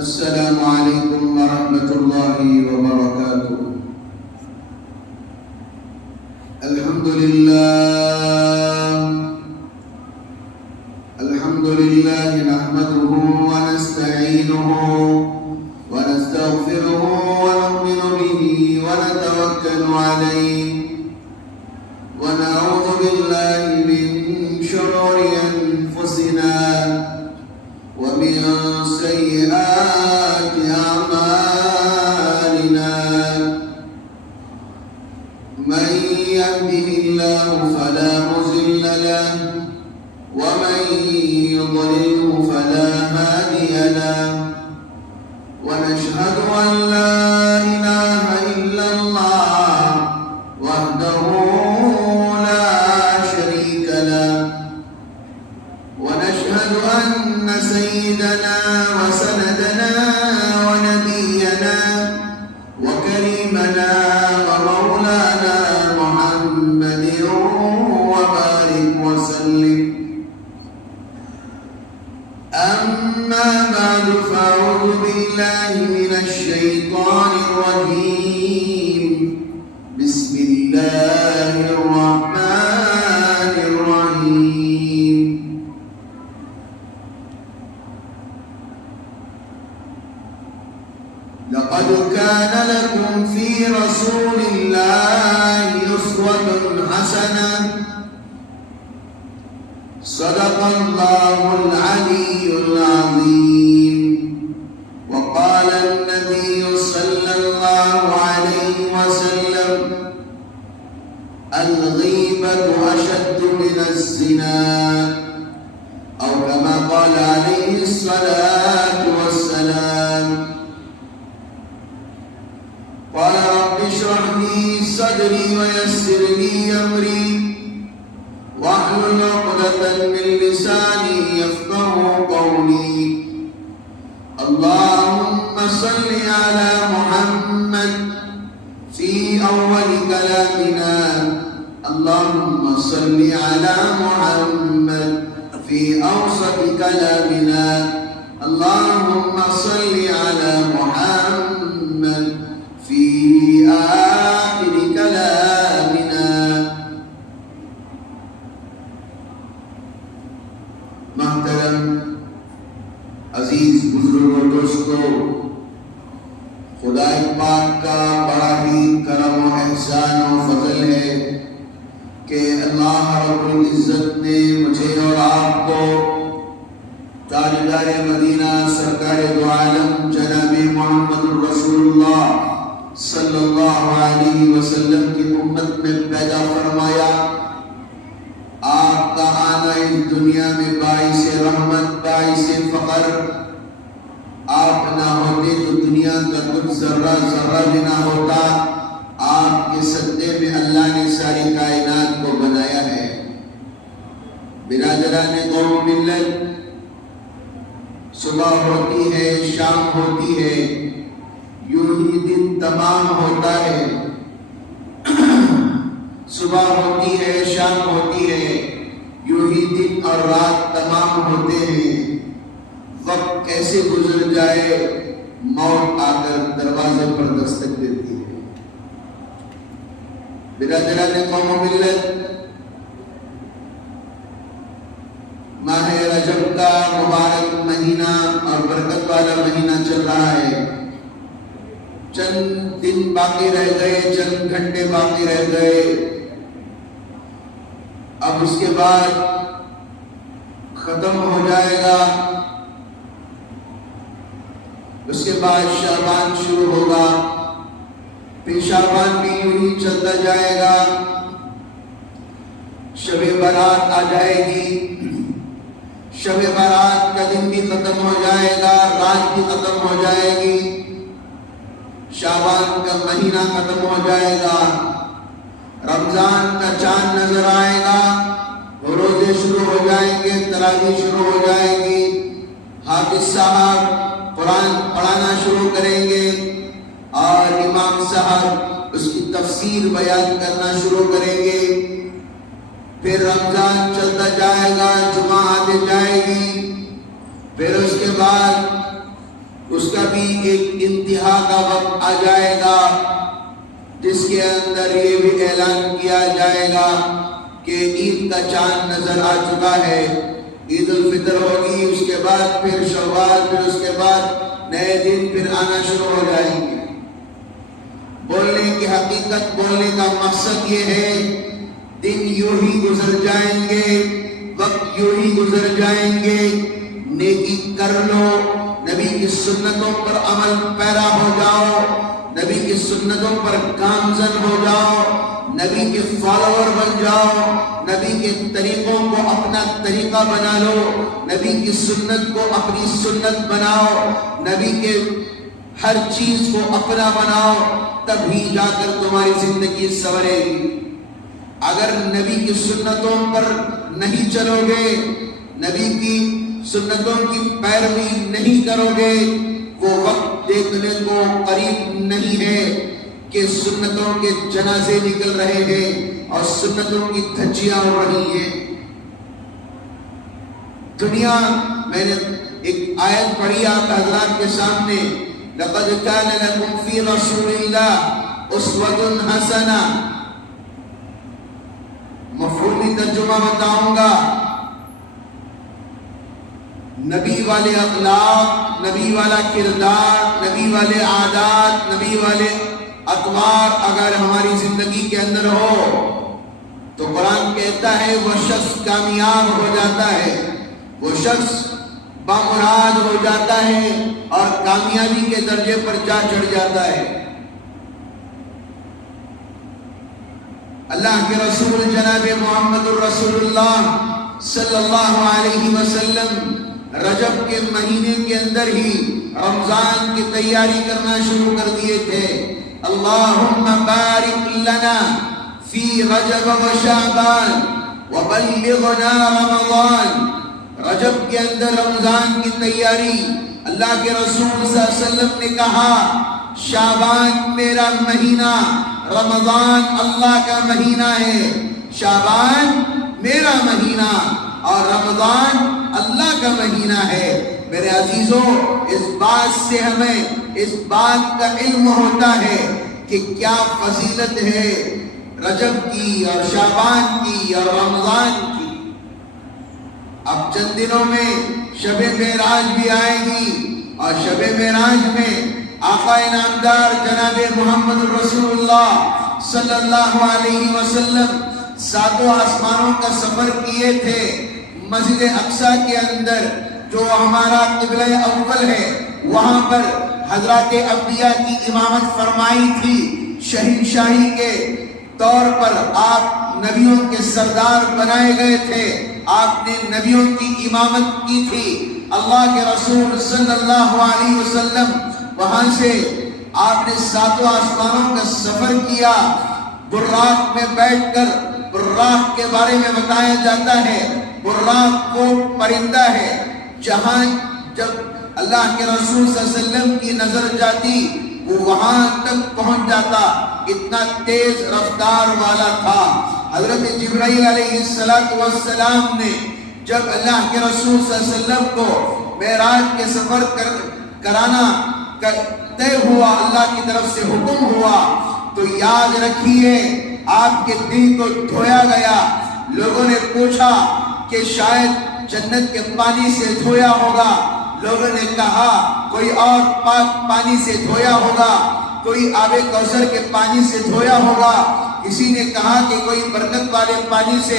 السلام علیکم ورحمۃ اللہ وبرکاتہ۔ الحمد للہ نحمده ونستعینه ونستغفره ونؤمن به ونتوکل علیہ ونعوذ باللہ من شرور انفسنا ومن سيئات أعمالنا، من يهده الله فلا مضل له ومن يضلل فلا هادي له، ونشهد أن لا إله إلا الله وحده لا شريك له، ونشهد أن سيدنا وسندنا ونبينا وكريمنا ومولانا محمد وبارك وسلم. أما بعد فأعوذ بالله من الشيطان الرجيم. بسم الله الرحمن الرحيم. لقد كان لكم في رسول الله أسوة حسنة. صدق الله العلي العظيم. وقال النبي صلى الله عليه وسلم: الغيبة أشد من الزنا، أو كما قال عليه الصلاة والسلام. قال رب اشرح لي صدري ويسر لي أمري واحلل عقدة من لساني يفقهوا قولي. اللهم صل على محمد في أول كلامنا، اللهم صل على محمد في أوسط كلامنا، اللهم صل على محمد في آخر كلامنا. محترم عزیز بزرگوں دوستوں، خدا پاک کا بڑا ہی کرم و احسان و فضل ہے کہ اللہ رب العزت نے مجھے اور آپ کو تاجدار مدینہ سرکار دو عالم جناب محمد رسول اللہ صلی اللہ علیہ وسلم کی امت میں پیدا فرمایا. آپ کا آنا اس دنیا میں باعث رحمت، باعث فخر. آپ نہ ہوتے تو دنیا کا کچھ ذرہ ذرہ بھی نہ ہوتا. آپ کے صدقے میں اللہ نے ساری کائنات کو بنایا ہے. برادران قوم ملت، صبح ہوتی ہے، شام ہوتی ہے، یوں ہی دن تمام ہوتا ہے. صبح ہوتی ہے، شام ہوتی ہے، یوں ہی دن اور رات تمام ہوتے ہیں. وقت کیسے گزر جائے، موت آ کر دروازے پر دستک دیتی ہے. برادران قوم و ملت، ماہ رجب کا مبارک مہینہ اور برکت والا مہینہ چل رہا ہے. چند دن باقی رہ گئے، چند گھنٹے باقی رہ گئے. اب اس کے بعد ختم ہو جائے گا. اس کے بعد شعبان شروع ہوگا. پھر شعبان بھی یوں ہی چلتا جائے گا. شب برات آ جائے گی. شب برات کا دن بھی ختم ہو جائے گا، رات بھی ختم ہو جائے گی. شعبان کا مہینہ ختم ہو جائے گا. رمضان کا چاند نظر آئے گا. روزے شروع ہو جائیں گے، تراویح شروع ہو جائے گی. حافظ صاحب قرآن پڑھانا شروع کریں گے اور امام صاحب اس کی تفسیر بیان کرنا شروع کریں گے. پھر رمضان چلتا جائے گا، جمعہ آتے جائے گی. پھر اس کے بعد اس کا بھی ایک انتہا کا وقت آ جائے گا جس کے اندر یہ بھی اعلان کیا جائے گا کہ عید کا چاند نظر آ چکا ہے، عید الفطر ہوگی، اس کے بعد پھر شوال، پھر اس کے بعد نئے دن پھر آنا شروع ہو جائیں گے۔ بولنے کی حقیقت، بولنے کا مقصد یہ ہے دن یوں ہی گزر جائیں گے، وقت یوں ہی گزر جائیں گے، نیکی کر لو، نبی کی سنتوں پر عمل پیرا ہو جاؤ، نبی کی سنتوں پر گامزن ہو جاؤ، نبی کے فالوور بن جاؤ، نبی کے طریقوں کو اپنا طریقہ بنا لو، نبی کی سنت کو اپنی سنت بناؤ، نبی کے ہر چیز کو اپنا بناؤ، تبھی جا کر تمہاری زندگی سنورے گی۔ اگر نبی کی سنتوں پر نہیں چلو گے، نبی کی سنتوں کی پیروی نہیں کرو گے، وہ وقت دیکھنے کو قریب نہیں ہے کہ سنتوں کے جنازے نکل رہے ہیں اور سنتوں کی دھجیاں اڑ رہی ہیں۔ دنیا، میں نے ایک آیت پڑھی آپ حضرات کے سامنے، لَقَدْ كَانَ لَكُمْ فِي رَسُولِ اللَّهِ أُسْوَةٌ حَسَنَةٌ۔ مفہومی ترجمہ بتاؤں گا، نبی والے اخلاق، نبی والا کردار، نبی والے عادات، نبی والے اطوار اگر ہماری زندگی کے اندر ہو تو قرآن کہتا ہے وہ شخص کامیاب ہو جاتا ہے، وہ شخص بامراد ہو جاتا ہے اور کامیابی کے درجے پر جا چڑھ جاتا ہے۔ اللہ کے رسول جناب محمد الرسول اللہ صلی اللہ علیہ وسلم رجب کے مہینے کے اندر ہی رمضان کی تیاری کرنا شروع کر دیے تھے۔ اللہم بارک لنا فی رجب و شعبان وبلغنا رمضان۔ رجب کے اندر رمضان کی تیاری، اللہ کے رسول صلی اللہ علیہ وسلم نے کہا شعبان میرا مہینہ، رمضان اللہ کا مہینہ ہے، شعبان میرا مہینہ اور رمضان اللہ کا مہینہ ہے۔ میرے عزیزوں، اس بات سے ہمیں اس بات کا علم ہوتا ہے کہ کیا فضیلت ہے رجب کی اور شعبان کی اور رمضان کی۔ اب چند دنوں میں شب معراج بھی آئے گی اور شب معراج میں آقا نامدار جناب محمد رسول اللہ صلی اللہ علیہ وسلم ساتوں آسمانوں کا سفر کیے تھے۔ مسجد اقصیٰ کے اندر جو ہمارا قبلہ اول ہے، وہاں پر حضرات انبیاء کی امامت فرمائی تھی۔ شہنشاہی کے طور پر آپ نبیوں کے سردار بنائے گئے تھے، آپ نے نبیوں کی امامت کی تھی۔ اللہ کے رسول صلی اللہ علیہ وسلم وہاں سے آپ نے ساتوں آسمانوں کا سفر کیا، براق میں بیٹھ کر۔ براق کے بارے میں بتایا جاتا ہے براق وہ پرندہ ہے جہاں جب اللہ کے رسول صلی اللہ علیہ وسلم کی نظر جاتی وہ وہاں تک پہنچ جاتا، اتنا تیز رفتار والا تھا۔ حضرت جبرائیل علیہ السلام نے جب اللہ کے رسول صلی اللہ علیہ وسلم کو معراج کے سفر کرانا طے ہوا، اللہ کی طرف سے حکم ہوا، تو یاد رکھیے آپ کے دل کو دھویا گیا۔ لوگوں نے پوچھا کہ شاید جنت کے پانی سے دھویا ہوگا، لوگوں نے کہا کوئی اور پاک پانی سے دھویا ہوگا، کوئی آب کوثر کے پانی سے دھویا ہوگا، کسی نے کہا کہ کوئی برکت والے پانی سے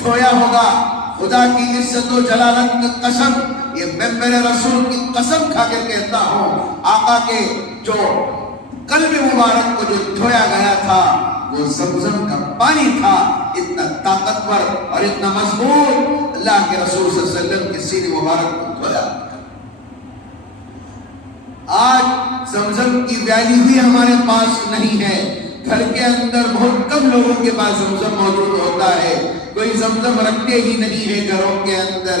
دھویا ہوگا۔ خدا کی عزت و جلالت کی قسم، یہ میں میرے رسول کی قسم کھا کر کہتا ہوں، آقا کے جو قلب مبارک کو جو دھویا گیا تھا وہ زمزم کا پانی تھا، اتنا طاقتور اور اتنا مضبوط اللہ کے رسول صلی اللہ علیہ وسلم کے سینے مبارک کو دھویا۔ آج زمزم کی ویلی بھی ہمارے پاس نہیں ہے، گھر کے اندر بہت کم لوگوں کے پاس زمزم موجود ہوتا ہے، کوئی زمزم رکھتے ہی نہیں ہے گھروں کے اندر،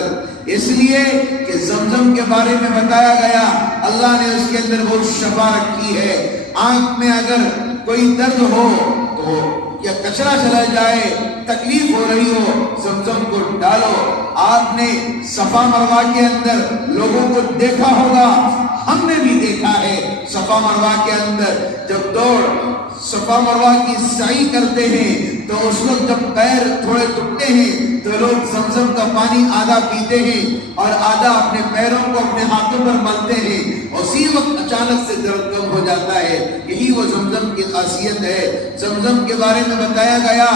اس لیے کہ زمزم کے بارے میں بتایا گیا اللہ نے اس کے اندر بہت شفا رکھی ہے۔ آنکھ میں اگر کوئی درد ہو تو یا کچرا چلا جائے، تکلیف ہو رہی ہو، زمزم کو ڈالو۔ آپ نے صفا مروہ کے اندر لوگوں کو دیکھا ہوگا، ہم نے بھی دیکھا ہے صفا مروہ کے اندر جب دوڑ صفا مروہ کی سعی کرتے ہیں تو اس وقت جب پیر تھوڑے دکھتے ہیں تو لوگ زمزم کا پانی آدھا پیتے ہیں اور آدھا اپنے پیروں کو اپنے ہاتھوں پر ملتے ہیں، اسی وقت اچانک سے درد کم ہو جاتا ہے۔ یہی وہ زمزم کی خاصیت ہے۔ زمزم کے بارے میں بتایا گیا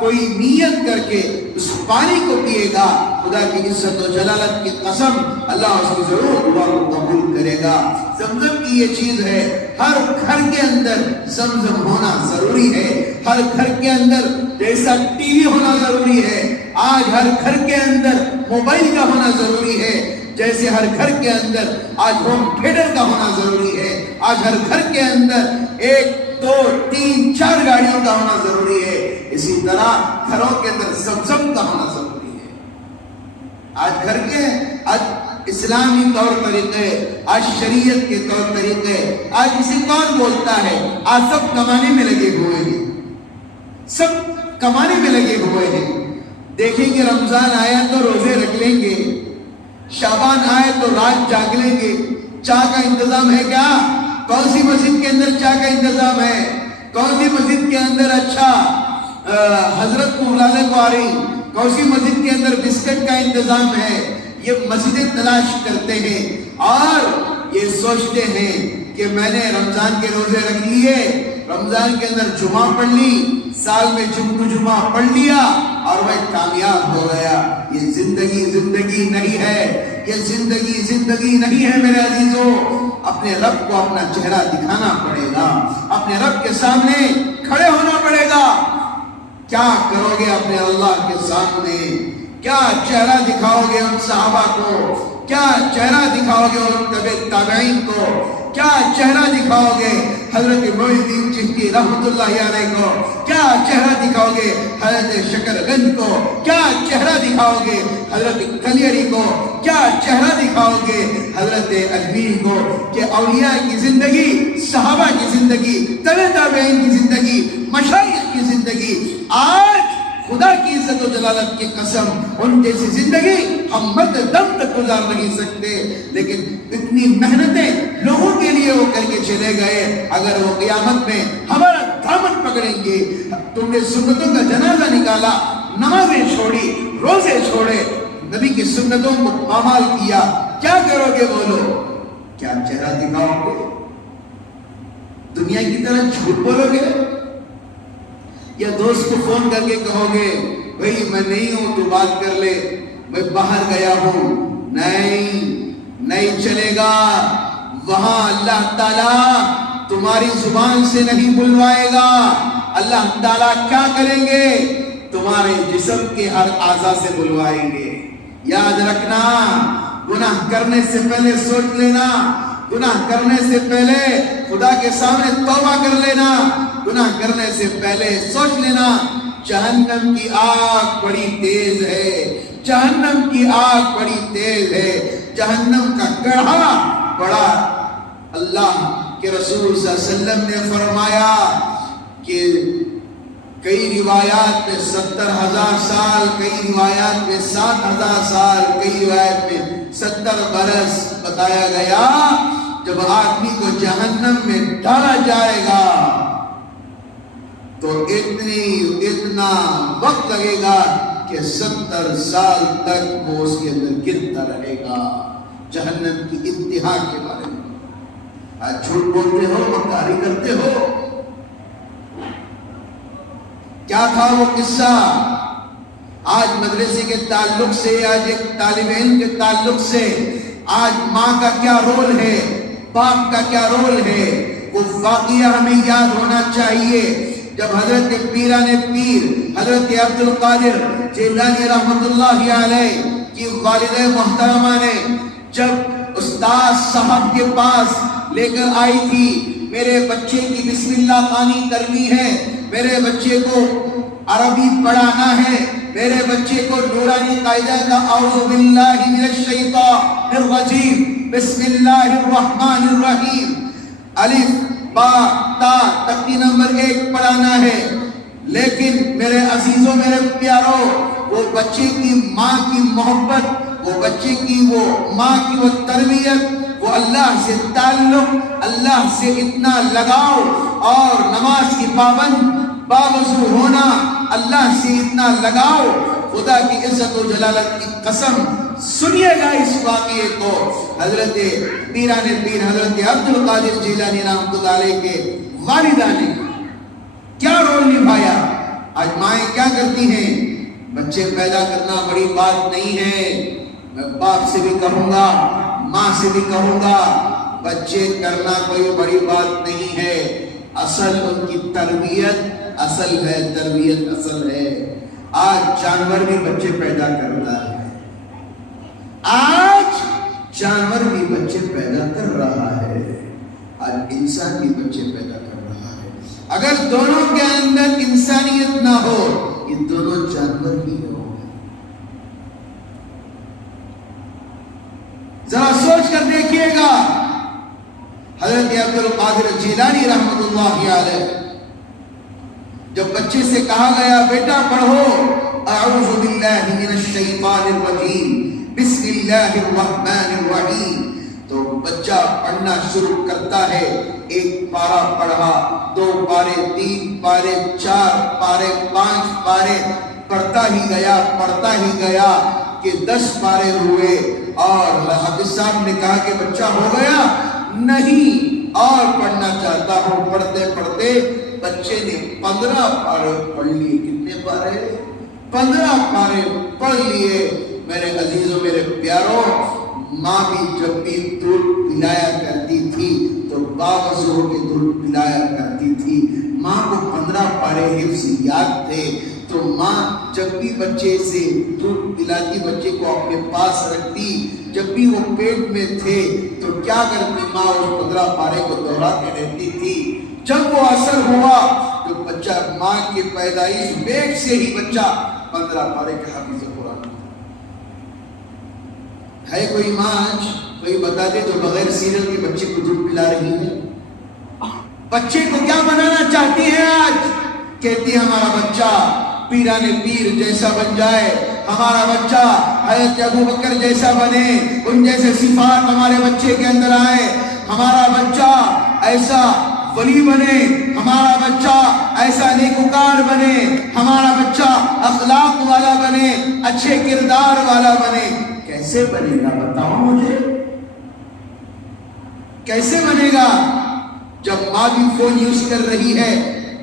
کوئی نیت کر کے اس پانی کو پیے گا، خدا کی عزت و جلالت کی قسم اللہ اس کی ضرور دعا کو قبول کرے گا۔ زمزم کی یہ چیز ہے، ہر گھر کے اندر زمزم ہونا ضروری ہے۔ ہر گھر کے اندر جیسا ٹی وی ہونا ضروری ہے، آج ہر گھر کے اندر موبائل کا ہونا ضروری ہے، جیسے ہر گھر کے اندر آج ہوم تھیٹر کا ہونا ضروری ہے، آج ہر گھر کے اندر 1 2 3 4 گاڑیوں کا ہونا ضروری ہے، اسی طرح گھروں کے اندر زمزم کا ہونا ضروری ہے۔ آج گھر کے اسلامی طور طریقے، آج شریعت کے طور طریقے، آج اسے کون بولتا ہے؟ آج سب کمانے میں لگے ہوئے ہیں، سب کمانے میں لگے ہوئے ہیں۔ دیکھیں کہ رمضان آیا تو روزے رکھ لیں گے، شعبان آئے تو رات جاگ لیں گے۔ چاہ کا انتظام ہے کیا؟ کون سی مسجد کے اندر چاہ کا انتظام ہے؟ کون سی مسجد کے اندر اچھا حضرت کو بلانے کو آ رہی؟ کون سی مسجد کے اندر بسکٹ کا انتظام ہے؟ یہ مسجدیں تلاش کرتے ہیں اور یہ سوچتے ہیں کہ میں نے رمضان کے روزے رکھ لیے، رمضان کے اندر جمعہ پڑھ لی، سال میں جمعہ پڑھ لیا اور میں کامیاب ہو گیا۔ یہ زندگی نہیں ہے، یہ زندگی نہیں ہے میرے عزیزوں۔ اپنے رب کو اپنا چہرہ دکھانا پڑے گا، اپنے رب کے سامنے کھڑے ہونا پڑے گا۔ کیا کرو گے اپنے اللہ کے سامنے؟ کیا چہرہ دکھاؤ گے ان صحابہ کو؟ کیا چہرہ دکھاؤ گے ان تابعین کو؟ کیا چہرہ دکھاؤ گے حضرت معین الدین چشتی رحمۃ اللہ علیہ کو؟ کیا چہرہ دکھاؤ گے حضرت شکر گنج کو؟ کیا چہرہ دکھاؤ گے حضرت کلیری کو؟ کیا چہرہ دکھاؤ گے حضرت اجمیر کو؟ کہ اولیاء کی زندگی، صحابہ کی زندگی، تابعین کی زندگی، مشائخ کی زندگی، آج خدا کی عزت و جلالت کی قسم ان جیسی زندگی ہم مرد دم تک گزار نہیں سکتے، لیکن اتنی محنتیں لوگوں کے لیے وہ کر کے چلے گئے۔ اگر وہ قیامت میں ہمارا دامن پکڑیں گے، تم نے سنتوں کا جنازہ نکالا، نمازیں چھوڑی، روزے چھوڑے، نبی کی سنتوں کو پامال کیا، کیا کرو گے بولو؟ کیا چہرہ دکھاؤ گے؟ دنیا کی طرح جھوٹ بولو گے؟ یا دوست کو فون کر کے کہو گے بھئی میں نہیں ہوں تو بات کر لے، میں باہر گیا ہوں؟ نہیں چلے گا۔ وہاں اللہ تعالیٰ تمہاری زبان سے نہیں بلوائے گا۔ اللہ تعالیٰ کیا کریں گے؟ تمہارے جسم کے ہر اعضاء سے بلوائیں گے۔ یاد رکھنا، گناہ کرنے سے پہلے سوچ لینا، گناہ کرنے سے پہلے خدا کے سامنے توبہ کر لینا، گناہ کرنے سے پہلے سوچ لینا جہنم کی آگ بڑی تیز ہے، جہنم کی آگ بڑی تیز ہے، جہنم کا گڑھا بڑا۔ اللہ کے رسول صلی اللہ علیہ وسلم نے فرمایا کہ کئی روایات میں 70,000 سال، کئی روایات میں 7,000 سال، کئی روایات میں 70 برس بتایا گیا۔ جب آدمی کو جہنم میں ڈالا جائے گا تو اتنا وقت لگے گا کہ 70 سال تک وہ اس کے اندر گرتا رہے گا۔ جہنم کی انتہا کے بارے میں آج جھوٹ بولتے ہو، مکاری کرتے ہو۔ کیا تھا وہ قصہ؟ آج مدرسے کے تعلق سے، آج ایک طالب علم کے تعلق سے، آج ماں کا کیا رول ہے، باپ کا کیا رول ہے، وہ واقعہ ہمیں یاد ہونا چاہیے۔ جب حضرت پیران پیر حضرت عبد القادر جیلانی رحمۃ اللہ علیہ کی والدہ محترمہ نے جب استاد صاحب کے پاس لے کر آئی تھی، میرے بچے کی بسم اللہ خوانی کرنی ہے، میرے بچے کو عربی پڑھانا ہے، میرے بچے کو نورانی قاعدہ کا اعوذ باللہ من الشیطان الرجیم بسم اللہ الرحمن الرحیم الف با تا تقی نمبر 1 پڑھانا ہے۔ لیکن میرے عزیزوں، میرے پیاروں، وہ بچے کی ماں کی محبت، وہ بچے کی وہ ماں کی وہ تربیت، وہ اللہ سے تعلق، اللہ سے اتنا لگاؤ اور نماز کی پابند باوضو ہونا، اللہ سے اتنا لگاؤ، خدا کی عزت و جلالت کی قسم سنیے گا اس واقعے کو۔ حضرت پیران پیر حضرت عبد القادر جیلانی رحمۃ اللہ علیہ کے والدہ نے کیا رول نبھایا۔ آج مائیں کیا کرتی ہیں؟ بچے پیدا کرنا بڑی بات نہیں ہے، میں باپ سے بھی کہوں گا، ماں سے بھی کہوں گا، بچے کرنا کوئی بڑی بات نہیں ہے، اصل ان کی تربیت اصل ہے، تربیت اصل ہے۔ آج جانور بھی بچے پیدا کرتا ہے، آج جانور بھی بچے پیدا کر رہا ہے، آج انسان بھی بچے پیدا کر رہا ہے۔ اگر دونوں کے اندر انسانیت نہ ہو، یہ دونوں جانور ہی ہو گئے۔ ذرا سوچ کر دیکھیے گا، حضرت عبد القادر جیلانی رحمۃ اللہ علیہ جب بچے سے کہا گیا بیٹا پڑھو اعوذ باللہ من الشیطان الرجیم بسم اللہ الرحمن الرحیم، تو بچہ پڑھنا شروع کرتا ہے۔ ایک پارہ پڑھا، 2 پارے، 3 پارے، 4 پارے، 5 پارے، پڑھتا ہی گیا کہ 10 پارے ہوئے، اور حافظ صاحب نے کہا کہ بچہ ہو گیا؟ نہیں، اور پڑھنا چاہتا ہوں۔ پڑھتے پڑھتے بچے نے 15 پارے پڑھ لیے۔ کتنے پارے؟ 15 پارے پڑھ لیے۔ میرے عزیزوں، میرے پیاروں، ماں بھی جب بھی دودھ پلایا کرتی تھی تو باوضو ہو کے دودھ پلایا کرتی تھی۔ ماں کو 15 پارے حفظ یاد تھے، تو ماں جب بھی بچے سے دودھ پلاتی، بچے کو اپنے پاس رکھتی، جب بھی وہ پیٹ میں تھے تو کیا کرتی؟ ماں اس 15 پارے کو دہراتے رہتی تھی۔ جب وہ اثر ہوا تو بچہ ماں کے پیدائش پیٹ سے ہی بچہ 15 پارے کے حافظ قرآن ہے۔ کوئی ماں آج کوئی بتا دے جو بغیر سیریل کے بچے کو دودھ پلا رہی ہے؟ بچے کو کیا بنانا چاہتی ہے آج؟ کہتی ہے ہمارا بچہ پیران پیر جیسا بن جائے، ہمارا بچہ حضرت ابو بکر جیسا بنے، ان جیسے صفات ہمارے بچے کے اندر آئے، ہمارا بچہ ایسا ولی بنے، ہمارا بچہ ایسا نیکوکار بنے، ہمارا بچہ اخلاق والا بنے، اچھے کردار والا بنے۔ کیسے بنے گا بتاؤ مجھے، کیسے بنے گا؟ جب ماں بھی فون یوز کر رہی ہے،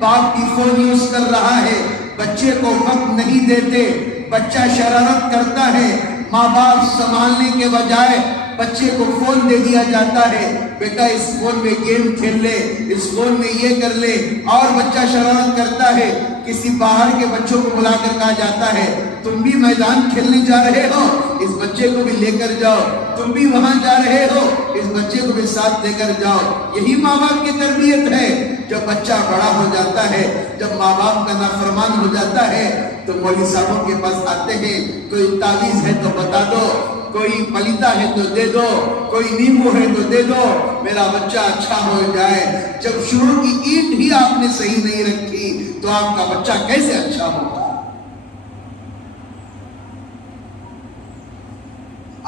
باپ بھی فون یوز کر رہا ہے، بچے کو وقت نہیں دیتے، بچہ شرارت کرتا ہے، ماں باپ سنبھالنے کے بجائے بچے کو فون دے دیا جاتا ہے، بیٹا اس فون میں گیم کھیل لے، اس فون میں یہ کر لے، اور بچہ شرارت کرتا ہے۔ کسی باہر کے بچوں کو بلا کر کہا جاتا ہے تم بھی میدان کھیلنے جا رہے ہو، اس بچے کو بھی لے کر جاؤ، تم بھی وہاں جا رہے ہو، اس بچے کو بھی ساتھ لے کر جاؤ۔ یہی ماں باپ کی تربیت ہے۔ جب بچہ بڑا ہو جاتا ہے، جب ماں باپ کا نافرمان ہو جاتا ہے، تو مولوی صاحبوں کے پاس آتے ہیں، کوئی تعویذ ہے تو بتا دو، کوئی پلیتا ہے تو دے دو، کوئی نیمبو ہے تو دے دو، میرا بچہ اچھا ہو جائے۔ جب شروع کی اینٹ ہی آپ نے صحیح نہیں رکھی تو آپ کا بچہ کیسے اچھا ہوگا؟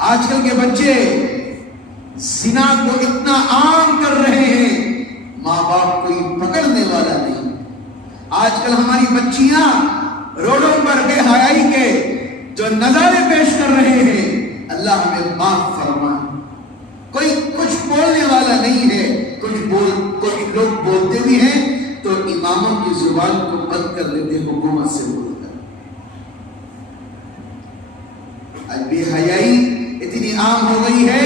آج کل کے بچے زنا کو اتنا عام کر رہے ہیں، ماں باپ کوئی پکڑنے والا نہیں۔ آج کل ہماری بچیاں روڈوں پر بے حیائی کے جو نظارے پیش کر رہے ہیں، اللہ ہمیں معاف فرمائے۔ کوئی کچھ بولنے والا نہیں ہے، کچھ لوگ بولتے بھی ہیں تو اماموں کی زبان کو بند کر دیتے حکومت سے بول کر۔ آج بے حیائی اتنی عام ہو گئی ہے،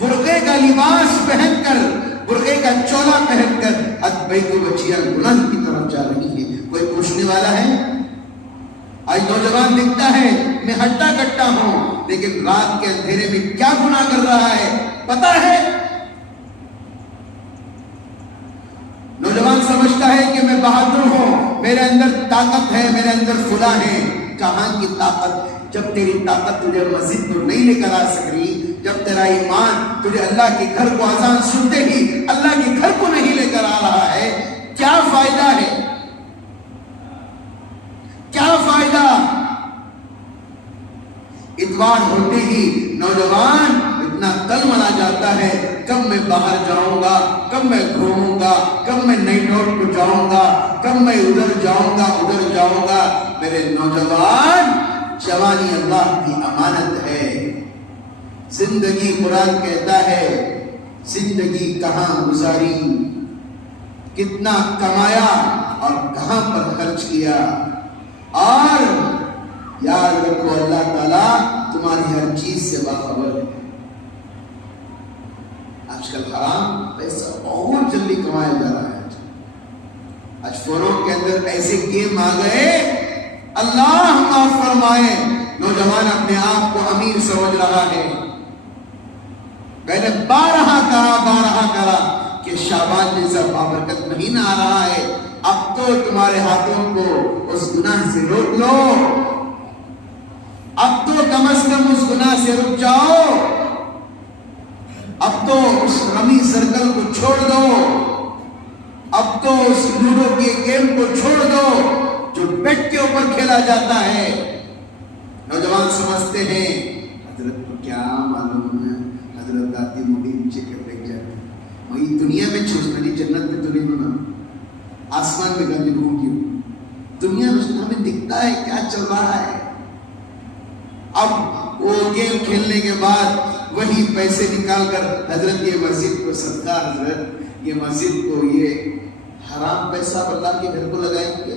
برقعے کا لباس پہن کر، برقعے کا چولا پہن کر ادبئی کو بچیاں گناہ کی طرف جا رہی ہیں۔ کوئی پوچھنے والا ہے؟ آج نوجوان دکھتا ہے میں ہٹا کٹا ہوں، لیکن رات کے اندھیرے میں کیا گناہ کر رہا ہے پتا ہے؟ نوجوان سمجھتا ہے کہ میں بہادر ہوں، میرے اندر طاقت ہے، میرے اندر فلاں ہے۔ کہاں کی طاقت؟ جب تیری طاقت تجھے مسجد کو نہیں لے کر آ سک رہی، جب تیرا ایمان تجھے اللہ کے گھر کو اذان سنتے ہی اللہ کے گھر کو نہیں لے کر آ رہا ہے، کیا فائدہ ہے؟ کیا فائدہ؟ اتوار ہوتے ہی نوجوان اتنا ورنہ کل مرا جاتا ہے کب میں باہر جاؤں گا، کب میں گھوموں گا، کب میں نئی روڈ کو جاؤں گا، کب میں ادھر جاؤں گا ادھر جاؤں گا۔ میرے نوجوان، جوانی اللہ کی امانت ہے۔ زندگی، قرآن کہتا ہے زندگی کہاں گزاری، کتنا کمایا اور کہاں پر خرچ کیا، اور یاد رکھو اللہ تعالیٰ تمہاری ہر چیز سے باخبر ہے۔ آج کل حرام پیسہ بہت جلدی کمایا جا رہا ہے۔ آج فونوں کے اندر ایسے گیم آ گئے، اللہ معاف فرمائے، نوجوان اپنے آپ کو امیر سمجھ رہا ہے۔ میں نے بارہا کہا کہ شعبان جیسا بابرکت مہینہ آ رہا ہے، اب تو تمہارے ہاتھوں کو اس گناہ سے روک لو، اب تو کم از کم اس گناہ سے رک جاؤ، اب تو اس رمی سرکل کو چھوڑ دو، اب تو اس لوڈو کے گیم کو چھوڑ دو جو بیٹ کے اوپر کھیلا جاتا ہے۔ نوجوان سمجھتے ہیں حضرت کو کیا معلوم ہے، حضرت آتی موٹی نیچے کر لگ جاتے ہیں، وہی دنیا میں چھوٹنا نہیں، جنت میں تو نہیں ہونا، آسمان میں گندی گھوم کی دنیا میں ہمیں دکھتا ہے کیا چل رہا ہے۔ اب وہ گیم کھیلنے کے بعد وہی پیسے نکال کر حضرت یہ مسجد کو صدقہ، حضرت یہ مسجد کو، یہ حرام پیسہ اللہ کے گھر کو لگائیں گے،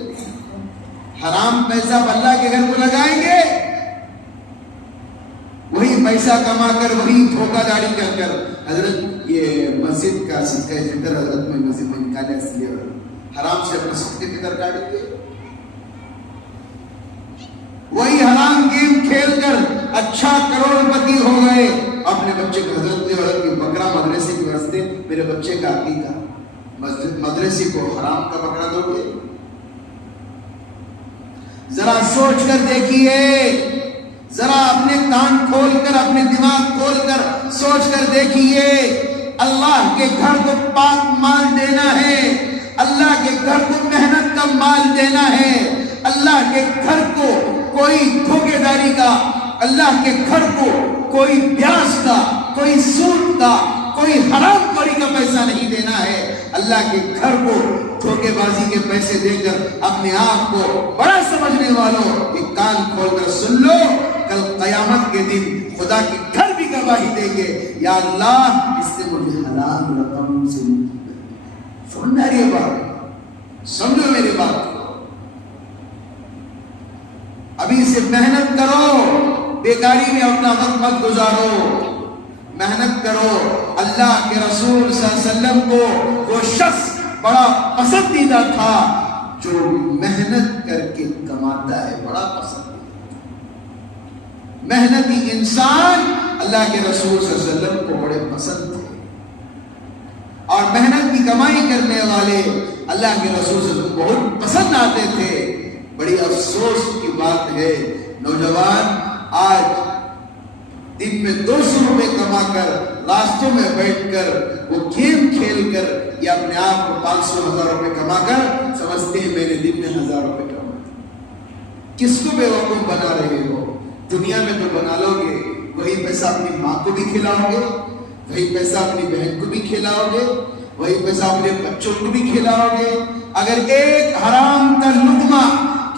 حرام پیسہ اللہ کے گھر کو لگائیں گے، وہی پیسہ کما کر وہی دھوکہ داری کر کر حضرت یہ مسجد کا صدقہ فطر حضرت میں مسجد میں نکالے، اس لیے حرام سے اپنا صدقہ فطر کاٹیں گے۔ وہی حرام گیم کھیل کر اچھا کروڑ پتی ہو گئے، اپنے بچے کو حضرت نے بکرا مدرسے کے واسطے میرے بچے کا عقیقہ، مدرسے کو حرام کا بکرا دو گے؟ ذرا سوچ کر دیکھیے، ذرا اپنے کان کھول کر، اپنے دماغ کھول کر سوچ کر دیکھیے، اللہ کے گھر کو پاک مال دینا ہے، اللہ کے گھر کو محنت کا مال دینا ہے، اللہ کے گھر کو کوئی دھوکے داری کا، اللہ کے گھر کو کوئی بیاج کا، کوئی سود کا، کوئی حرام خوری کا پیسہ نہیں دینا ہے، اللہ کے گھر کو دھوکے بازی کے پیسے دے کر اپنے آپ کو بڑا سمجھنے والوں ایک کان کھول کر سن لو، کل قیامت کے دن خدا کے گھر بھی گواہی دیں گے، یا اللہ اس نے مجھے حلال رقم سے، سننا یہ بات، سمجھو میری بات کو، ابھی سے محنت کرو، بیکاری میں اپنا وقت مت گزارو، محنت کرو۔ اللہ کے رسول صلی اللہ علیہ وسلم کو وہ شخص بڑا پسندیدہ تھا جو محنت کر کے کماتا ہے، بڑا پسندیدہ، محنتی انسان اللہ کے رسول صلی اللہ علیہ وسلم کو بڑے پسند تھے، اور محنت کی کمائی کرنے والے اللہ کے رسول صلی اللہ علیہ وسلم کو بہت پسند آتے تھے۔ بڑی افسوس کی بات ہے نوجوان آج دن میں 200 روپے کما کر راستوں میں بیٹھ کر وہ گیم کھیل کر یا اپنے آپ کو 500-1000 روپے کما کر سمجھتے ہیں میں نے دن میں 1000 روپے کمائے۔ کس کو بیوقوف بنا رہے ہو؟ دنیا میں تو بنا لو گے، وہی پیسہ اپنی ماں کو بھی کھلاؤ گے، وہی پیسہ اپنی بہن کو بھی کھلاؤ گے، وہی پیسہ اپنے بچوں کو بھی کھلاؤ گے۔ اگر ایک حرام کا لقمہ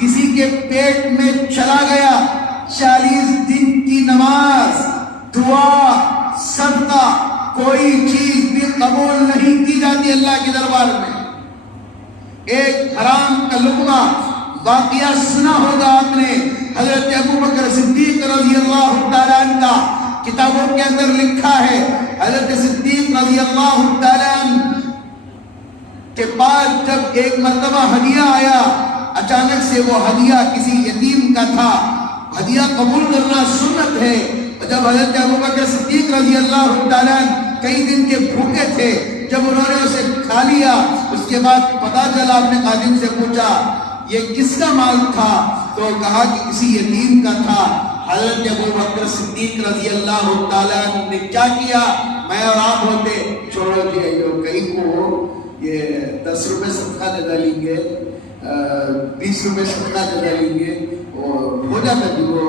کسی کے پیٹ میں چلا گیا، 40 دن کی نماز، دعا، صدقہ، کوئی چیز بھی قبول نہیں کی جاتی اللہ کے دربار میں۔ ایک حرام کا لقمہ، واقعہ سنا ہوگا آپ نے، حضرت ابوبکر صدیق رضی اللہ تعالیٰ عنہ کا کتابوں کے اندر لکھا ہے، حضرت صدیق رضی اللہ تعالیٰ عنہ کے پاس جب ایک مرتبہ ہدیہ آیا، اچانک سے وہ ہدیہ کسی یتیم کا تھا، ہدیہ قبول کرنا سنت ہے، جب حضرت ابوبکر صدیق رضی اللہ تعالیٰ کئی دن کے بھوکے تھے، جب انہوں نے اسے کھا لیا، اس کے بعد پتا چلا، اپنے خادم سے پوچھا یہ کس کا مال تھا، تو کہا کہ کسی یتیم کا تھا۔ حضرت ابوبکر صدیق رضی اللہ تعالیٰ نے کیا کیا؟ میں اور آپ ہوتے چھوڑو جی، کہیں کو یہ 10 روپے صدقہ دے ڈالیں گے، 20 روپے صدقہ دے ڈالیں گے، اور ہو جاتا جی۔ وہ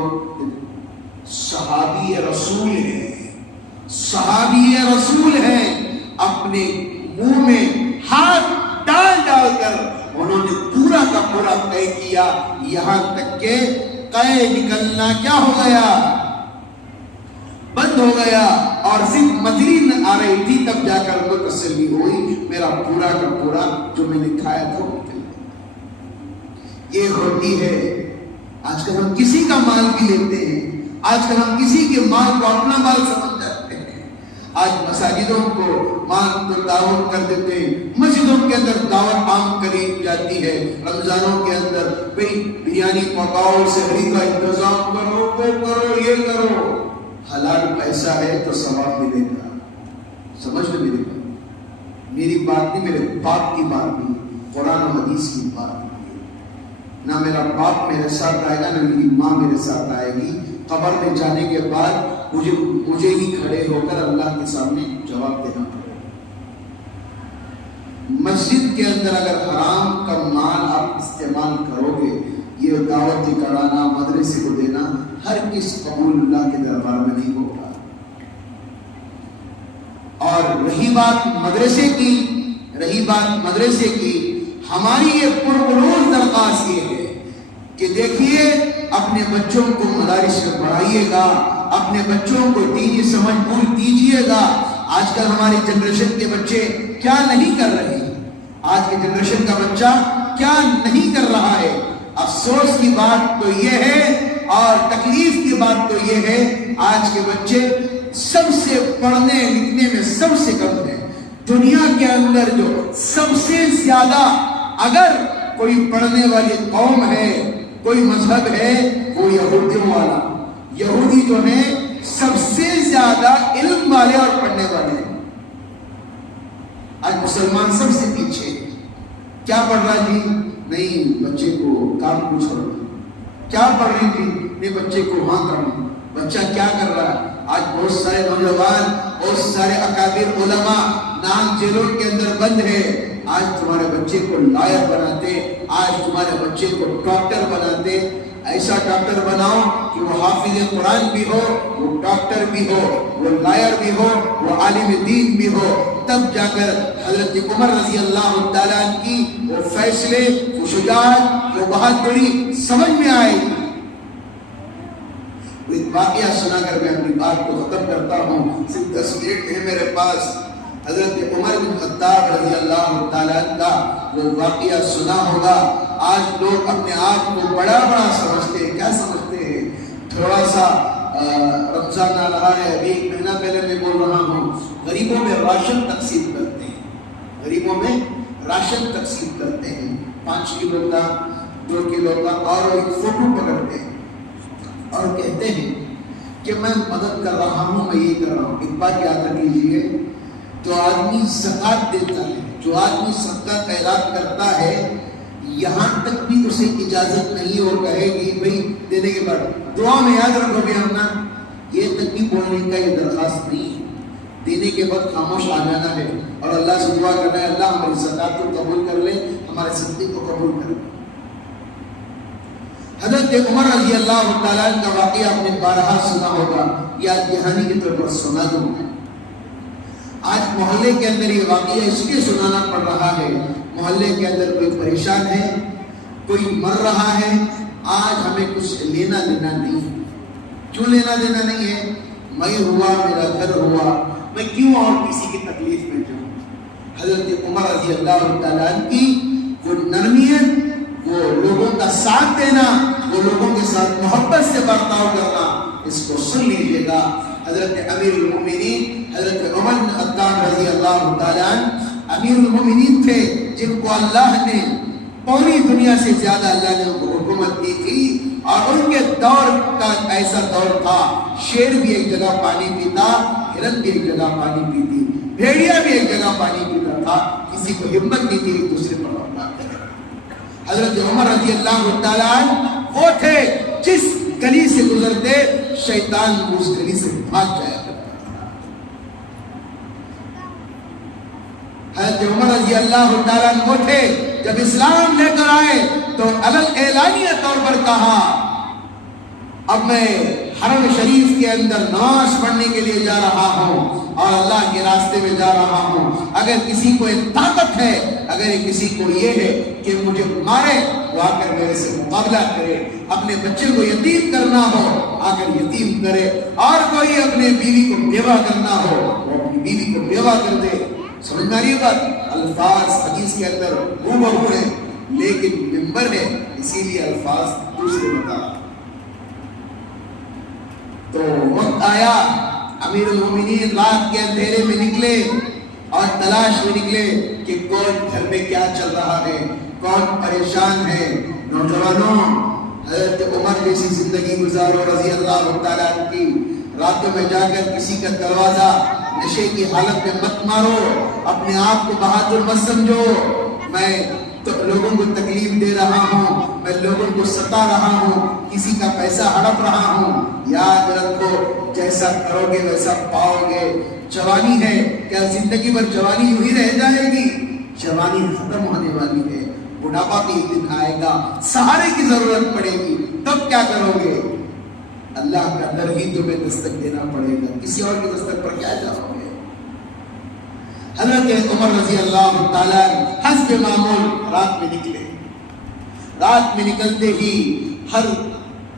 صحابی رسول ہے، صحابی رسول ہیں، اپنے منہ میں ہاتھ ڈال ڈال کر انہوں نے پورا کا پورا طے کیا، یہاں تک کہ قے نکلنا کیا ہو گیا، بند ہو گیا، اور صرف مجری نہ آ رہی تھی، تب جا کر وہ تسلی ہوئی میرا پورا کا پورا جو میں نے کھایا تھا نکل گیا۔ یہ ہوتی ہے آج کل ہم کسی کا مال بھی لیتے ہیں، آج کل ہم کسی کے مال کو اپنا مال سمجھ جاتے ہیں۔ آج مساجدوں کو مال کو تعاون کر دیتے ہیں، مسجدوں کے اندر دعوت عام کری جاتی ہے، رمضانوں کے اندر بھئی بریانی پکاؤ، سحری کا انتظام کرو، وہ کرو، یہ کرو۔ حلال پیسہ ہے تو ثواب ملے گا، سمجھ لو میری بات، میری بات نہیں، میرے باپ کی بات نہیں، قرآن و حدیث کی بات نہیں۔ نہ میرا باپ میرے ساتھ آئے گا، نہ میری ماں میرے ساتھ آئے گی۔ قبر میں جانے کے بعد مجھے ہی کھڑے ہو کر اللہ کے سامنے جواب دینا پڑے گا۔ مسجد کے اندر اگر حرام کا مال آپ استعمال کرو گے، یہ دعوت کرانا، مدرسے کو دینا، ہر کس قبول اللہ کے دربار میں نہیں ہوگا۔ اور رہی بات مدرسے کی، ہماری یہ پرخلوص درخواست یہ ہے کہ دیکھیے اپنے بچوں کو مدارس میں پڑھائیے گا، اپنے بچوں کو دینی سمجھ پور دیجیے گا۔ آج کل ہماری جنریشن کے بچے کیا نہیں کر رہے، آج کے جنریشن کا بچہ کیا نہیں کر رہا ہے۔ افسوس کی بات تو یہ ہے اور تکلیف کی بات تو یہ ہے، آج کے بچے سب سے پڑھنے لکھنے میں سب سے کم ہیں۔ دنیا کے اندر جو سب سے زیادہ اگر کوئی پڑھنے والی قوم ہے، کوئی مذہب ہے، وہ یہودیوں والا، یہودی جو ہیں سب سے زیادہ علم والے اور پڑھنے والے ہیں۔ آج مسلمان سب سے پیچھے، کیا پڑھ رہا جی؟ نہیں، بچے کو کام پوچھو۔ کیا پڑھ رہی تھی؟ نہیں، بچے کو وہاں کرنا۔ بچہ کیا کر رہا ہے؟ آج بہت سارے نوجوان، بہت سارے اکابر علماء نام جیلوں کے اندر بند ہے۔ آج تمہارے بچے کو لائر بناتے، آج تمہارے بچے کو ڈاکٹر بناتے۔ ایسا ڈاکٹر بناؤ کہ وہ حافظ قرآن بھی ہو، وہ ڈاکٹر بھی ہو، وہ لائر بھی ہو، وہ عالم دین بھی ہو، تب جا کر حضرت عمر رضی اللہ تعالیٰ عنہ کی وہ فیصلے، وہ شجاعت، وہ بہادری سمجھ میں آئے گی۔ ایک واقعہ سنا کر میں اپنی بات کو ختم کرتا ہوں، صرف 10 منٹ ہے میرے پاس۔ حضرت عمر بن خطاب رضی اللہ تعالیٰ عنہ کا وہ واقعہ سنا ہوگا۔ آج لوگ اپنے آپ کو بڑا بڑا سمجھتے ہیں، کیا سمجھتے ہیں؟ تھوڑا سا رمضان آ رہا ہے، ابھی 1 مہینہ پہلے میں بول رہا ہوں، غریبوں میں راشن تقسیم کرتے ہیں، غریبوں میں راشن تقسیم کرتے ہیں، 5 کلو کا، 2 کلو کا، اور ایک فوٹو پکڑتے ہیں اور کہتے ہیں کہ میں مدد کر رہا ہوں، میں یہ کر رہا ہوں۔ ایک بات یاد رکھ لیجیے، جو آدمی زکوٰۃ دیتا ہے، جو آدمی صدقہ خیرات کرتا ہے، یہاں تک بھی اسے اجازت نہیں ہو کہے گی بھئی دینے کے بعد دعا میں یاد رکھو گے ہم نا، یہ تک بھی بولنے کا یہ درخواست نہیں ہے۔ دینے کے بعد خاموش آ جانا ہے اور اللہ سے دعا کرنا ہے، اللہ ہماری زکوٰۃ کو قبول کر لے، ہمارے صدقے کو قبول کر لے۔ حضرت عمر رضی اللہ تعالیٰ عنہ کا واقعہ آپ نے بارہا سنا ہوگا، یاد دہانی کے طور پر سنا دوں۔ آج محلے کے اندر یہ واقعہ اس لیے سنانا پڑ رہا ہے، محلے کے اندر کوئی پریشان ہے، کوئی مر رہا ہے، آج ہمیں کچھ لینا دینا نہیں ہے۔ کیوں لینا دینا نہیں ہے؟ میں ہوا، میرا گھر ہوا، میں کیوں اور کسی کی تکلیف میں جاؤں؟ حضرت عمر رضی اللہ تعالیٰ عنہ کی وہ نرمیت، وہ لوگوں کا ساتھ دینا، وہ لوگوں کے ساتھ محبت سے برتاؤ کرنا، اس کو سن لیجیے گا۔ حضرت امیر المومنین حضرت عمر بن خطاب رضی اللہ تعالیٰ عنہ امیر المومنین تھے، جن کو اللہ نے پوری دنیا سے زیادہ اللہ نے ان کو حکومت دی تھی، اور ان کے دور کا ایسا دور تھا، شیر بھی ایک جگہ پانی پیتا، ہرن بھی ایک جگہ پانی پیتی، بھیڑیا بھی ایک جگہ پانی پیتا تھا، کسی کو ہمت نہیں تھی ایک دوسرے پر حملہ کرنے۔ حضرت عمر رضی اللہ تعالیٰ عنہ وہ تھے جس گلی سے گزرتے شیطان اس گلی سے بھاگ جایا کرتا تھا۔ حضرت عمر رضی اللہ تعالیٰ عنہ وہ تھے جب اسلام لے کر آئے تو علل اعلانیہ طور پر کہا اب میں حرم شریف کے اندر نماز پڑھنے کے لیے جا رہا ہوں اور اللہ کے راستے میں جا رہا ہوں، اگر کسی کو ایک طاقت ہے، اگر کسی کو یہ ہے کہ مجھے مارے، وہ آ کر میرے سے مقابلہ کرے، اپنے بچے کو یتیم کرنا ہو آ کر یتیم کرے، اور کوئی اپنے بیوی کو بیوہ کرنا ہو وہ اپنی بیوی کو بیوہ کر دے۔ سمجھ میں آ رہی ہے بات؟ الفاظ حدیث کے اندر ہو ہیں، لیکن ممبر ہے اسی لیے الفاظ دوسرے بتا۔ تو وقت آیا، امیر المومنین رات کے اندھیرے میں نکلے اور تلاش میں نکلے کہ کون گھر میں کیا چل رہا ہے، کون پریشان ہے۔ نوجوانوں، حضرت عمر جیسی زندگی گزارو رضی اللہ تعالیٰ عنہ کی، راتوں میں جا کر کسی کا دروازہ نشے کی حالت میں مت مارو، اپنے آپ کو بہادر مت سمجھو، میں تو لوگوں کو تکلیف دے رہا ہوں، میں لوگوں کو ستا رہا ہوں، کسی کا پیسہ ہڑپ رہا ہوں۔ یاد رکھو، جیسا کرو گے ویسا پاؤ گے۔ جوانی ہے، کیا زندگی بھر جوانی یوں ہی رہ جائے گی؟ جوانی ختم ہونے والی ہے، بڑھاپا بھی ایک دن آئے گا، سہارے کی ضرورت پڑے گی، تب کیا کرو گے؟ اللہ کا در ہی تمہیں دستک دینا پڑے گا، کسی اور کی دستک پر کیا جاؤ گے؟ حضرت عمر رضی اللہ تعالیٰ حسب معمول رات میں نکلے۔ رات میں نکلتے ہی ہر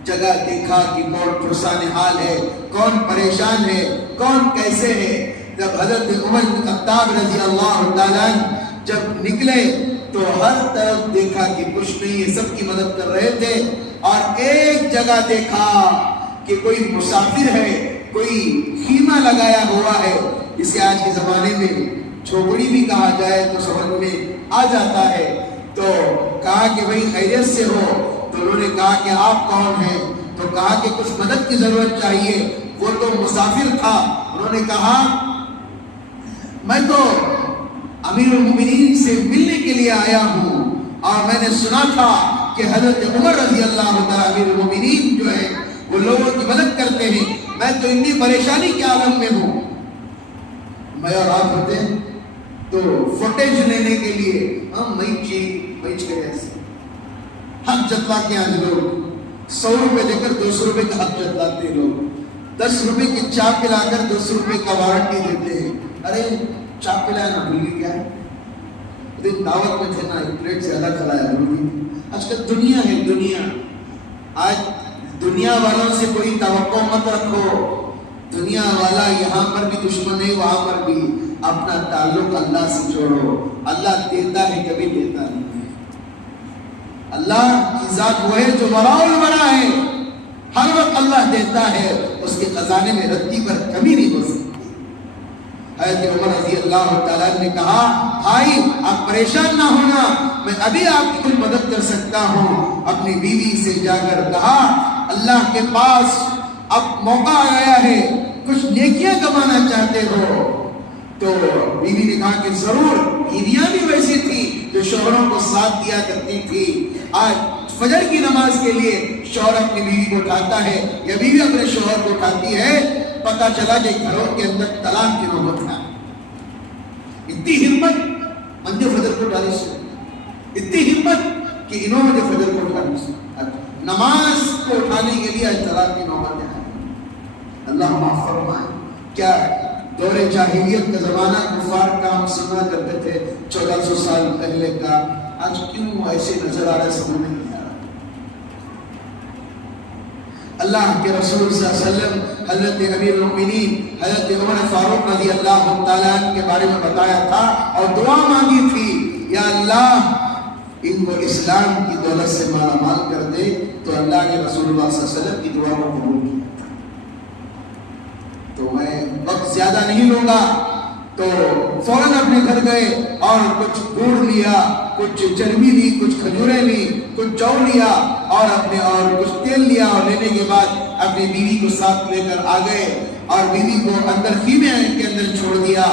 جگہ دیکھا کہ کون پرسان حال ہے، کون پریشان ہے، کون کیسے ہے۔ جب حضرت عمر بن خطاب رضی اللہ تعالیٰ جب نکلے تو ہر طرف دیکھا کہ کچھ نہیں ہے، سب کی مدد کر رہے تھے، اور ایک جگہ دیکھا کہ کوئی مسافر ہے، کوئی خیمہ لگایا ہوا ہے، جسے آج کے زمانے میں جھوپڑی بھی کہا جائے تو سمجھ میں آ جاتا ہے۔ تو کہا کہ بھئی خیریت سے ہو؟ تو انہوں نے کہا کہ آپ کون ہیں؟ تو کہا کہ کچھ مدد کی ضرورت چاہیے۔ وہ تو مسافر تھا، انہوں نے کہا میں تو امیر المومنین سے ملنے کے لیے آیا ہوں، اور میں نے سنا تھا کہ حضرت عمر رضی اللہ تعالیٰ امیر المومنین جو ہے وہ لوگوں کی مدد کرتے ہیں، میں تو اتنی پریشانی کے عالم میں ہوں۔ میں اور آپ ہوتے ہیں تو فوٹیج لینے کے لیے ہم میچ کے ایسے حق جتلا کے آج لوگ 100 روپے دے کر 200 روپے کا حق جتلاتے ہیں، لوگ 10 روپے کی چاپ پلا کر 200 روپے کا وارنٹی دیتے ہیں۔ ارے چاپ پلایا نا بھول کیا ہے، دعوت میں تھے نا ایک پلیٹ زیادہ کھلایا بھول۔ آج کل دنیا ہے، دنیا، آج دنیا والوں سے کوئی توقع مت رکھو۔ دنیا والا یہاں پر بھی دشمن ہے، وہاں پر بھی۔ اپنا تعلق اللہ سے جوڑو، اللہ دیتا ہے، کبھی دیتا نہیں ہے۔ اللہ کی ذات وہ ہے جو وراء الورا ہے، ہر وقت اللہ دیتا ہے، اس کے خزانے میں رتی پر کمی نہیں ہو سکتی۔ حضرت عمر رضی اللہ تعالیٰ نے کہا بھائی آپ پریشان نہ ہونا، میں ابھی آپ کی کوئی مدد کر سکتا ہوں۔ اپنی بیوی سے جا کر کہا اللہ کے پاس اب موقع آ گیا ہے، کچھ نیکیاں کمانا چاہتے ہو؟ تو بیوی نے کہا کہ ضرور۔ بیویاں بھی ویسی تھی جو شوہروں کو ساتھ دیا کرتی تھی۔ آج فجر کی نماز کے لیے شوہر اپنی بیوی کو اٹھاتا ہے یا بیوی اپنے شوہر کو اٹھاتی ہے، پتہ چلا کہ گھروں کے اندر طلاق کی نوبت ہے۔ اتنی ہمت مجھے فجر کو اٹھانے سے، اتنی ہمت کہ انہوں نے فجر کو اٹھانے سے، نماز کو اٹھانے کے لیے طلاق کی نوبت ہے۔ اللہ معاف فرمائے۔ کیا دور جاہلیت کا زمانہ کفار کا ہم سنا کرتے تھے 1400 سال پہلے کا، آج کیوں ایسے نظر آ رہا ہے سمجھ میں نہیں آ رہا۔ اللہ کے رسول صلی اللہ علیہ وسلم حضرت امیر المومنین حضرت عمر فاروق رضی اللہ تعالیٰ عنہ کے بارے میں بتایا تھا اور دعا مانگی تھی، یا اللہ ان کو اسلام کی دولت سے مالا مال کر دے۔ تو اللہ کے رسول اللہ صلی اللہ علیہ وسلم کی دعا کو قبول کیا۔ تو میں وقت زیادہ نہیں لوں گا، تو فوراً اپنے گھر گئے اور کچھ گڑ لیا، کچھ چربی لی، کچھ کھجوریں لی، کچھ جو لیا اور کچھ تیل لیا، اور لینے کے بعد اپنی بیوی کو ساتھ لے کر آ گئے اور بیوی کو اندر خیمے کے اندر چھوڑ دیا،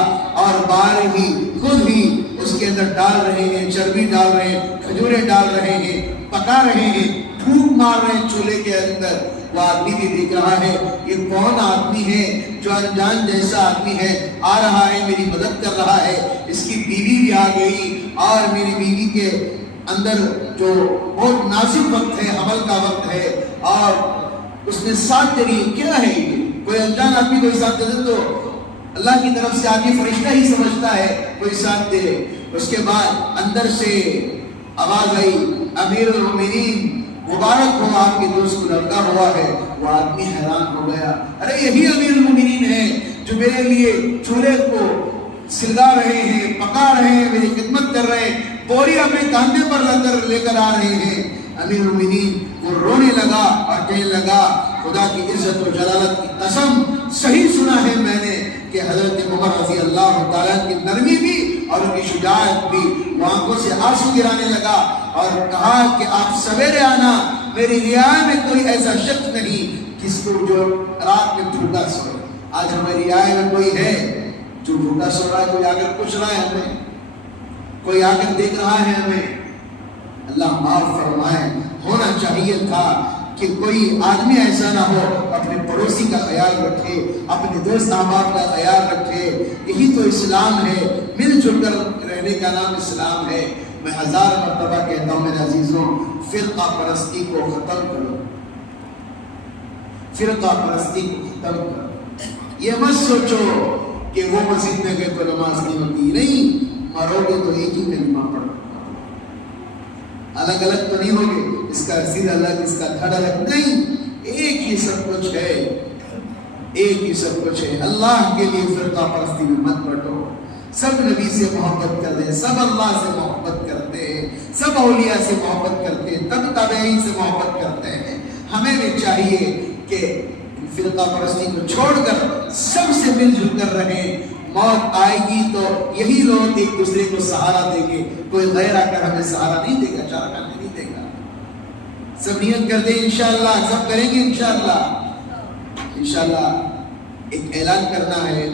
اور باہر ہی خود ہی اس کے اندر ڈال رہے ہیں، چربی ڈال رہے ہیں، کھجوریں ڈال رہے ہیں، پکا رہے ہیں، پھونک مار رہے ہیں چولہے کے اندر۔ وہ آدمی بھی دیکھ رہا ہے یہ کون آدمی ہے جو انجان جیسا آدمی ہے، آ رہا ہے میری مدد کر رہا ہے۔ اس کی بیوی بھی آ گئی، اور میری بیوی کے اندر جو بہت نازک وقت ہے، حمل کا وقت ہے، اور اس نے ساتھ تیری کیا ہے یہ؟ کوئی انجان آدمی کوئی ساتھ دے دے تو اللہ کی طرف سے آدمی فرشتہ ہی سمجھتا ہے کوئی ساتھ دے. اس کے بعد اندر سے آواز آئی امیر المومنین مبارک ہو آپ کے دوست کو لڑکا ہوا ہے. وہ آدمی حیران ہو گیا, ارے یہی امیر المومنین ہے جو میرے لیے چولہے کو سلگا رہے ہیں, پکا رہے ہیں, میری خدمت کر رہے ہیں, بوری اپنے کاندھے پر لے کر آ رہے ہیں. امیر المومنین وہ رونے لگا اور کہنے لگا خدا کی عزت و جلالت کی قسم صحیح سنا ہے میں نے کہ حضرت عمر رضی اللہ تعالیٰ کی نرمی بھی اور ان کی شجاعت بھی. وہ آنکھوں سے آنسو گرانے لگا اور کہا کہ آپ سویرے آنا, میری رعایا میں کوئی ایسا شخص نہیں جس کو جو رات میں بھوکا سوئے. آج ہماری رعایا میں کوئی ہے جو بھوکا سو رہا ہے؟ کوئی آ کر پوچھ رہا ہے ہمیں؟ کوئی آ کر دیکھ رہا ہے ہمیں؟ اللہ معاف فرمائے. ہونا چاہیے تھا کہ کوئی آدمی ایسا نہ ہو اپنے پڑوسی کا خیال رکھے, اپنے دوست احباب کا خیال رکھے. یہی تو اسلام ہے, مل جل کر رہنے کا نام اسلام ہے. میں 1000 مرتبہ کہتا ہوں میرے عزیزوں, فرقہ پرستی کو ختم کرو, فرقہ پرستی کو ختم کرو. یہ مت سوچو کہ وہ مسجد میں گئے تو نماز نہیں ہوتی, نہیں, مرو گے تو ایک ہی کلمہ پڑھو, الگ الگ تو نہیں ہوگے, اس کا سر الگ اس کا دھڑ الگ نہیں, ایک ہی سب کچھ ہے, ایک ہی سب کچھ ہے. اللہ کے لیے فرقہ پرستی میں مت بٹو. سب نبی سے محبت کر دیں, سب اللہ سے محبت کرتے ہیں, سب اولیاء سے محبت کرتے ہیں, تب تابعین سے محبت کرتے ہیں. ہمیں بھی چاہیے کہ فرقہ پرستی کو چھوڑ کر سب سے مل جل کر رہیں. موت آئے گی تو یہی لوگ ایک دوسرے کو سہارا دیں گے, کوئی غیر آ کر ہمیں سہارا نہیں دے گا, چارہ کرنے نہیں دے گا. سب نیت کر دیں انشاءاللہ, سب کریں گے انشاءاللہ. انشاءاللہ ایک اعلان کرنا ہے.